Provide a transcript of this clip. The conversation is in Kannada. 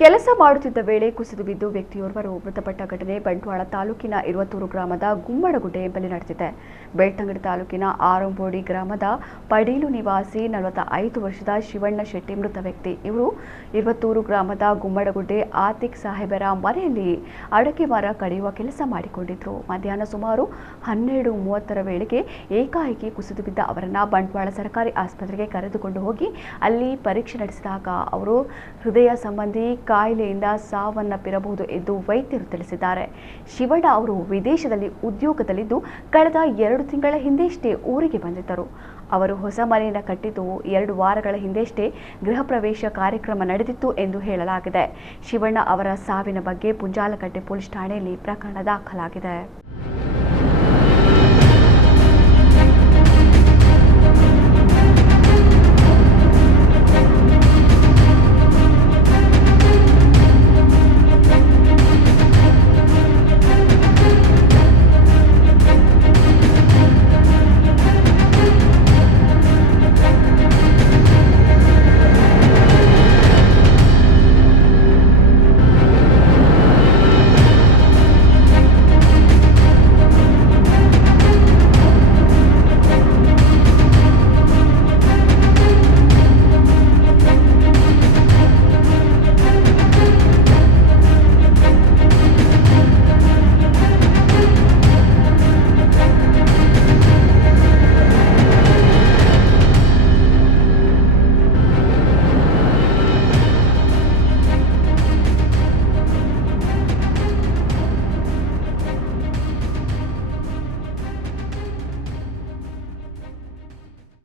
ಕೆಲಸ ಮಾಡುತ್ತಿದ್ದ ವೇಳೆ ಕುಸಿದು ಬಿದ್ದು ವ್ಯಕ್ತಿಯೋರ್ವರು ಮೃತಪಟ್ಟ ಘಟನೆ ಬಂಟ್ವಾಳ ತಾಲೂಕಿನ ಇರುವತ್ತೂರು ಗ್ರಾಮದ ಗುಮ್ಮಡಗುಡ್ಡೆ ಎಂಬಲ್ಲಿ ನಡೆದಿದೆ. ಬೆಳ್ತಂಗಡಿ ತಾಲೂಕಿನ ಆರಂಬೋಡಿ ಗ್ರಾಮದ ಪಡೀಲು ನಿವಾಸಿ 45 ವರ್ಷದ ಶಿವಣ್ಣ ಶೆಟ್ಟಿ ಮೃತ ವ್ಯಕ್ತಿ. ಇವರು ಇರುವತ್ತೂರು ಗ್ರಾಮದ ಗುಮ್ಮಡಗುಡ್ಡೆ ಆತಿಕ್ ಸಾಹೇಬರ ಮನೆಯಲ್ಲಿ ಅಡಕೆ ಮರ ಕಡಿಯುವ ಕೆಲಸ ಮಾಡಿಕೊಂಡಿದ್ರು. ಮಧ್ಯಾಹ್ನ ಸುಮಾರು 12:30 ವೇಳೆಗೆ ಏಕಾಏಕಿ ಕುಸಿದು ಬಿದ್ದ ಅವರನ್ನು ಬಂಟ್ವಾಳ ಸರ್ಕಾರಿ ಆಸ್ಪತ್ರೆಗೆ ಕರೆದುಕೊಂಡು ಹೋಗಿ ಅಲ್ಲಿ ಪರೀಕ್ಷೆ ನಡೆಸಿದಾಗ ಅವರು ಹೃದಯ ಸಂಬಂಧಿ ಕಾಯಿಲೆಯಿಂದ ಸಾವನ್ನಪ್ಪಿರಬಹುದು ಎಂದು ವೈದ್ಯರು ತಿಳಿಸಿದ್ದಾರೆ. ಶಿವಣ್ಣ ಅವರು ವಿದೇಶದಲ್ಲಿ ಉದ್ಯೋಗದಲ್ಲಿದ್ದು ಕಳೆದ 2 ತಿಂಗಳ ಹಿಂದೆಷ್ಟೇ ಊರಿಗೆ ಬಂದಿದ್ದರು. ಅವರು ಹೊಸ ಮನೆಯನ್ನು ಕಟ್ಟಿದ್ದು 2 ವಾರಗಳ ಹಿಂದೆಷ್ಟೇ ಗೃಹ ಪ್ರವೇಶ ಕಾರ್ಯಕ್ರಮ ನಡೆದಿತ್ತು ಎಂದು ಹೇಳಲಾಗಿದೆ. ಶಿವಣ್ಣ ಅವರ ಸಾವಿನ ಬಗ್ಗೆ ಪುಂಜಾಲಕಟ್ಟೆ ಪೊಲೀಸ್ ಠಾಣೆಯಲ್ಲಿ ಪ್ರಕರಣ ದಾಖಲಾಗಿದೆ.